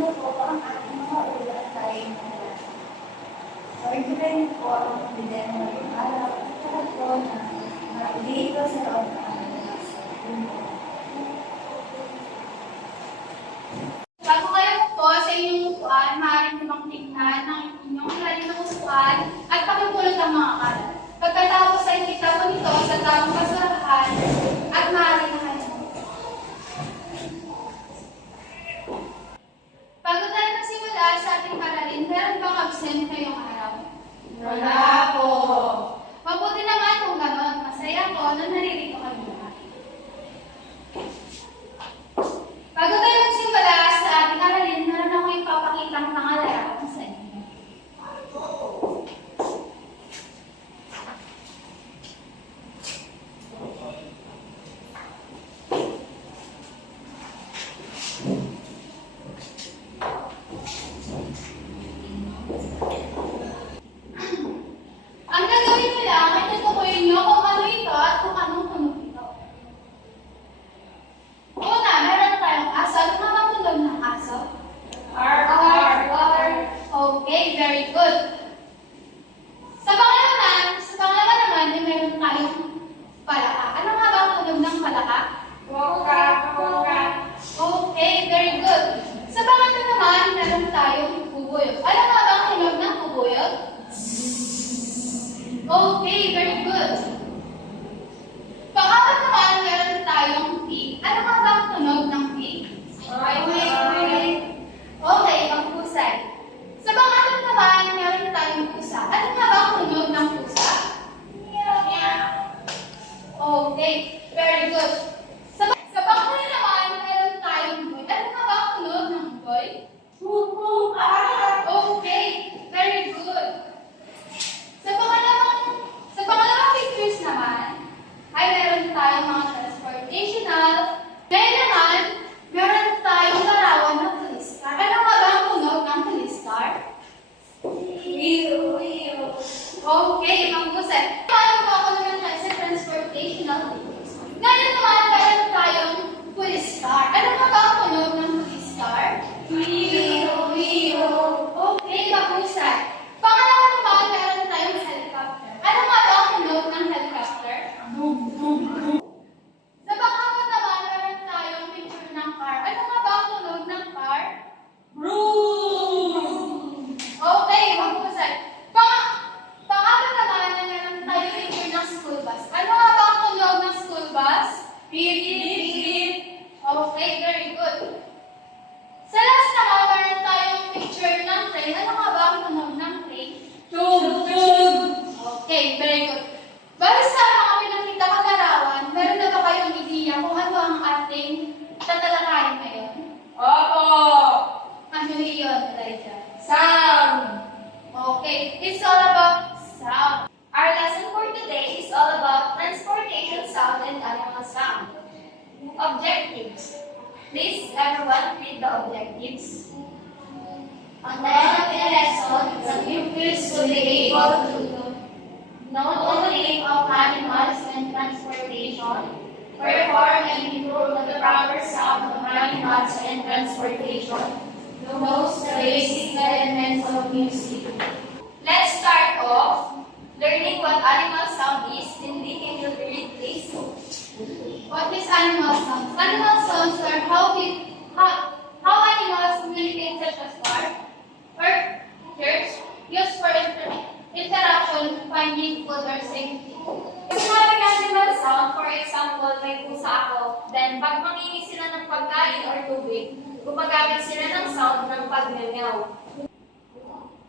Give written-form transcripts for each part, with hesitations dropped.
Ano po ang ating mga ulat tayo na orderin po ang bigyan mo yung araw at lahat po na dito sa loob ng aming Bago kayo po sa inyong upuan, maaaring namang tingnan ng inyong lalim ng upuan at pakipulot ang mga kalat. Pagkatapos ay kita po nito sa tamang kasarahan at maaari na kayo. Bago tayo magsimula sa ating aralin, meron bang absent ngayong araw? Wala po. Mabuti naman kung gano'n. Masaya ko na naririto kami lahat. Bago tayo magsimula sa ating aralin, meron ako ipapakitang mga larawan sa inyo. Ang gagawin nyo lang ay tutukuyin nyo kung ano ito at kung anong tunog ito. Una, meron tayong aso. Ano nga bang tunog ng aso? R. Okay, very good. Sa pangalawa naman, ay meron tayong palaka. Ano nga ba ang tunog ng palaka? Okay, very good. Sa pangatlo naman, meron tayong bubuyog. Ano nga ba ang tunog ng bubuyog? Okay, very good. Pangapat naman, meron tayong pig. Ano nga ba ang tunog ng pig? Okay, ang pusay. Sa pangatlo naman, meron tayong pusa. Ano nga ba ang tunog ng pusa? Okay, very good. Sa panghuli naman, meron tayong boy. Ano nga ba ang tunog ng boy? Okay, very good. Sa pangalawang pictures naman, ay meron tayong mga transportational. Ngayon naman, meron tayong larawan ng police car. Ano nga ba ang tunog ng police car? Okay, mahusay. Paano ba ako naman tayo sa transportational pictures? Ngayon naman, meron tayong police car. Ano nga ba ang tunog ng police car? Okay, mahusay. Pangalawa naman, meron tayong helicopter. Ano nga ba ang tunog ng helicopter? Sa pangapat naman, meron tayong picture ng car. Ano nga ba ang tunog ng car? Okay, mahusay. Pangapat naman, meron tayong picture ng school bus. Ano nga ba ang tunog ng school bus? Okay, very good. Sa last naman, meron tayong picture ng train. Ano nga ba ang tunog ng train? Okay, very good. Bali sa mga pinakita kong larawan, meron na ba kayong ideya kung ano ang ating tatalakayin ngayon? Ano yun, Elijah? Okay, it's all about sound. Our lesson for today is all about transportation sound and animal sound. Objectives. Please, everyone, read the objectives. On the end of the lesson, the pupils will be able to not only of animals and transportation, perform and improve the proper sound of animals and transportation, knows the basic elements of music. Let's start off learning what animal sound is, then we can read this. What is animal sounds? Animal sounds are how animals communicate, such as bark or chirps, used for interaction, finding food, or safety. Kung sinabing animal sound, for example, may pusa ako, then pag mangingi sila ng pagkain or tubig, gumagamit sila ng sound ng pagnanyaw.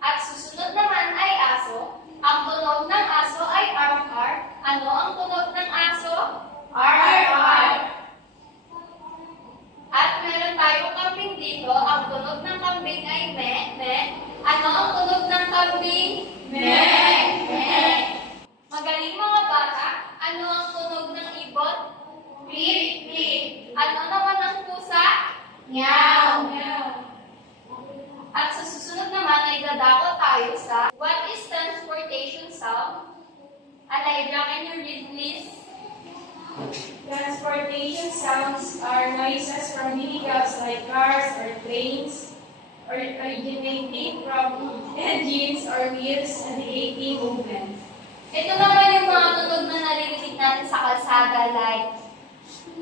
At susunod naman ay aso. Ang tunog ng aso ay arf-arf. Ano ang tunog ng aso? Arf-arf. At meron tayong kambing dito. Ang tunog ng kambing ay me-me. Ano ang tunog ng kambing? Me-me. Magaling mga bata. Ano ang tunog ng ibon? Beep-beep. Ano naman ang pusa? Meow. At sa susunod naman ay dadako tayo sa what is transportation sound? Elijah, can you read please? Transportation sounds are noises from vehicles like cars or trains. originating from engines or wheels and the AP movement. Ito naman yung mga tunog na naririnig natin sa kalsada, like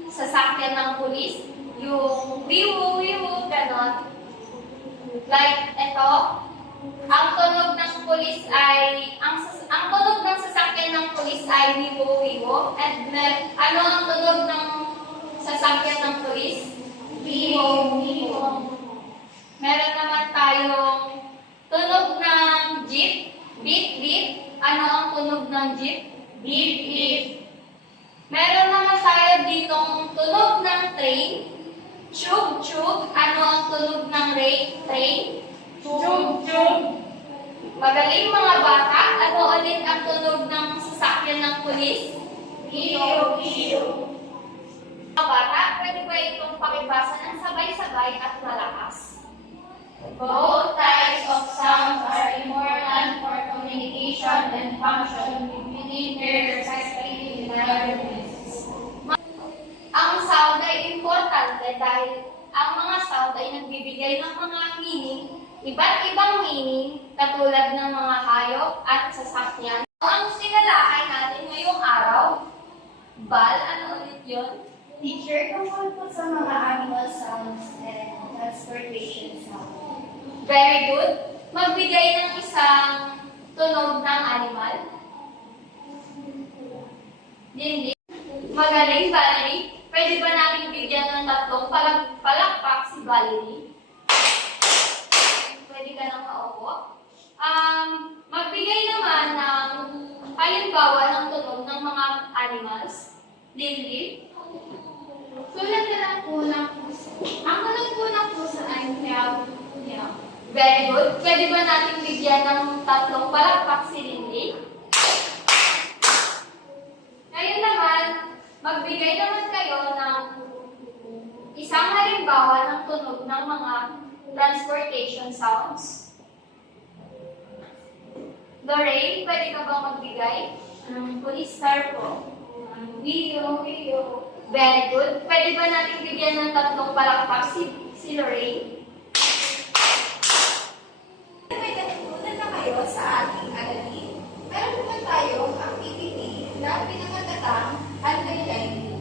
sasakyan ng pulis, yung wiwu, ganon. Like ito, ang tunog ng pulis ay, ang tunog ng sasakyan ng pulis ay wiwu, and ano ang tunog ng sasakyan ng pulis? Wiwu. Meron naman tayong tunog ng jeep, beep. Ano ang tunog ng jeep? Beep. Meron naman tayo ditong tunog ng train, chug. Ano ang tunog ng train? Chug. Magaling mga bata, ano ulit ang tunog ng sasakyan ng pulis? Piyo. Mga bata, pwede ba itong pakibasa ng sabay-sabay at malakas? Both types of sounds are important for communication and function between their respective environments. Ang sound ay importante dahil ang mga sound ay nagbibigay ng mga meaning, iba't ibang meaning, katulad ng mga hayop at sasakyan. Ang sinalahay natin ngayong araw, ano ulit yun? Teacher, tungkol po sa mga animal sounds and transportation sounds. Very good. Magbigay ng isang tunog ng animal. Hindi. Magaling, Valerie. Pwede ba natin bigyan ng tatlong palakpak si Valerie? Pwede ka nang maupo. Magbigay naman ng halimbawa ng tunog ng mga animals. Lily. Tulad na lang po ng puso. Ang tunog po ng puso ay meow. Very good. Pwede ba natin bigyan ng tatlong palakpak si Lindy? Ngayon naman, magbigay naman kayo ng isang halimbawa ng tunog ng mga transportation sounds. Lorraine, pwede ka bang magbigay? Police car po. Wiyo. Very good. Pwede ba natin bigyan ng tatlong palakpak si Lorraine? May natutunan na kayo sa ating aralin. Meron naman tayong activity na pinangagatang unwieldy.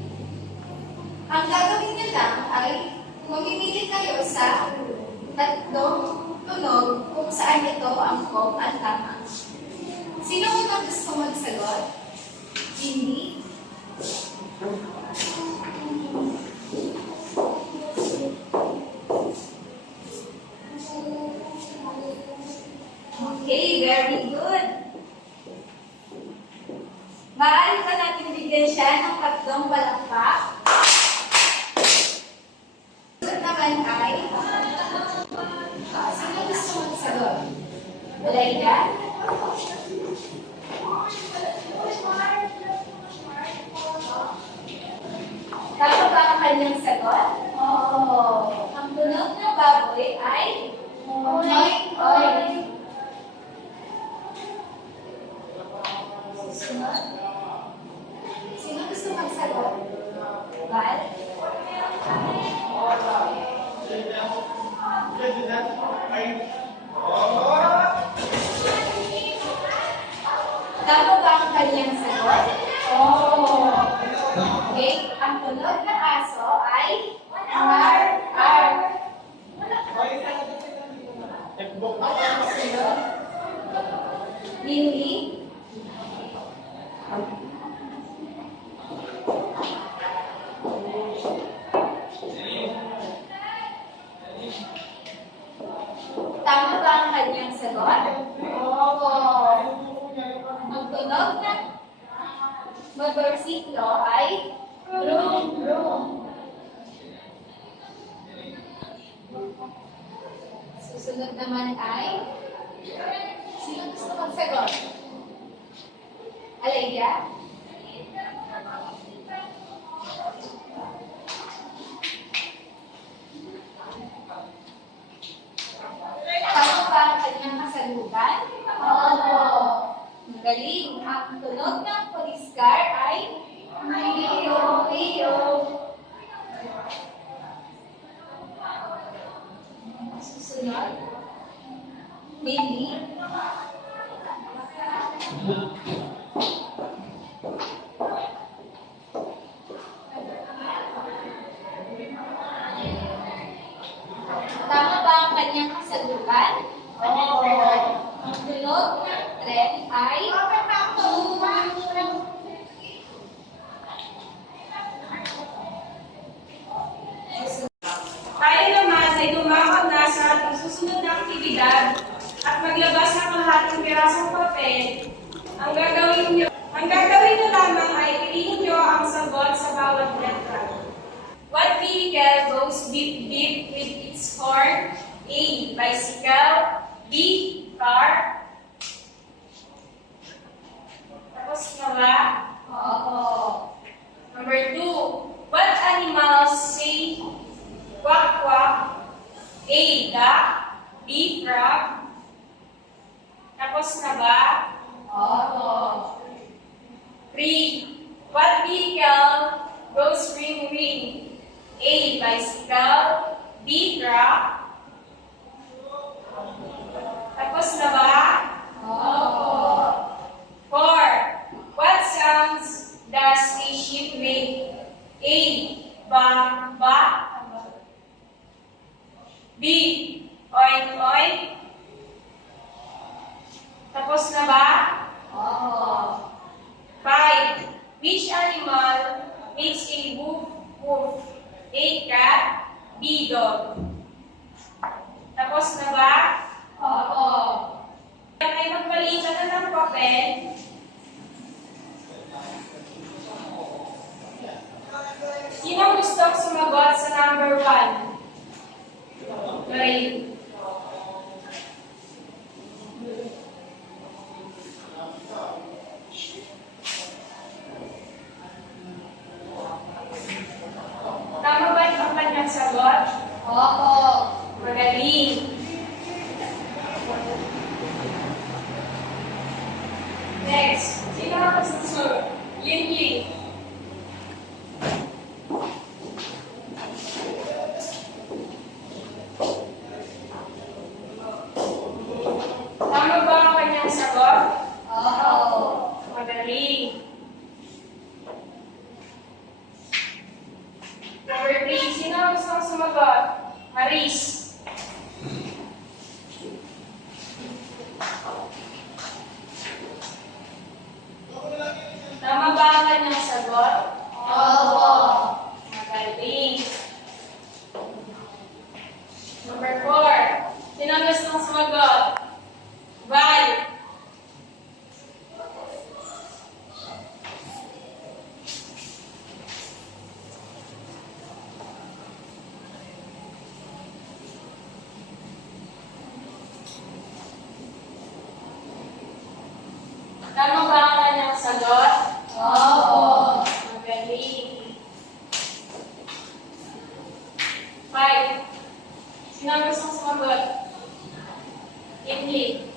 Ang gagawin niyo lang ay mamimili kayo sa tatlong tunog kung saan ito ang ang tama. Sino mo gusto magsagot? Hindi. Okay, very good. Maaari pa natin bigyan siya ng tatlong palakpak. Sunod naman ay, sino gusto magsagot? Laila? Tama ba ang kanyang sagot? Oo. Ang tunog ng baboy ay oink. Susunod. Sino gusto magsagot? Val? Tama ba ang kanyang sagot? Oo. Okay, ang tunog ng aso ay R. Ang sunod? Lindy? Tama ba ang kanyang sagot? Oo. Ang tunog ng motorsiklo ay vroom. Susunod naman ay, sino gusto magsagot? Alayya? Tama ba ang kanyang kasagutan? Oo. Magaling. Ang tunog ng police car ay Iyo. Susunod Sunod. Lily. Tama ba ang kanyang kasagutan? Oo. Ang tunog ng tren ay Tayo naman ay lumakad na sa ating susunod na aktibidad at maglabas ng kalahating pirasong papel. Ang gagawin nyo lamang ay piliin nyo ang sagot sa bawat letra. What vehicle goes beep beep with its horn? A. Bicycle. B. Car. Tapos na ba? Oo. Number 2. What animals say quack quack? A. Duck. B. Frog. Tapos na ba? Oo. 3. What vehicle goes ring ring? A. Bicycle. B. Truck. Tapos na ba? Oo. 4. What sounds does a sheep make? A. Ba, ba. B. Oink, oink. Tapos na ba? Oo. 5. Which animal makes a woof woof? A. Cat. B. Dog. Tapos na ba? Oo. Ay magpalitan na ng papel. Sino gusto sumagot sa number 1? Lorraine. Tama ba ang kanyang sagot? Oo. Magaling. Next, sino ang susunod? Yin Yin. Tama ba ang kanyang sagot? Oo. Magaling. Number 3, sino ang gustong sumagot? Maris. Tama ba ang kanyang sagot? Oo. Magaling. Number 4, sino ang gustong sumagot? Val. Tama ba ang kanyang sagot? Oo. Magaling. 5. Sino ang gustong sumagot? Kinley.